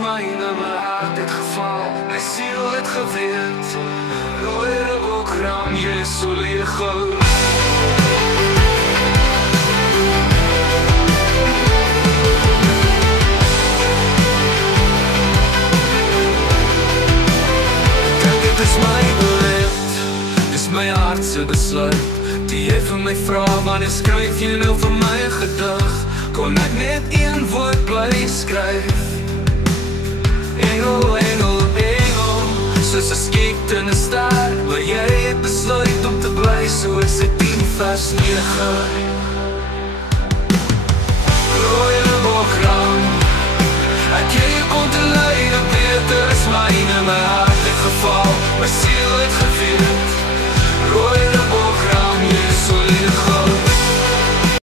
myne, my hart het geval, my siel het geweet. Rooie boekram, jy so leeg gou. Dis my beleid, dis my hartse besluit. Die jy vir my vraag, wanneer skryf jy nou vir my gedig? Kon ek net een woord bly skryf? Engel, engel, engel, soos 'n skiet in 'n ster. Maar jy het besluit om te bly, so is dit 10 vers 9.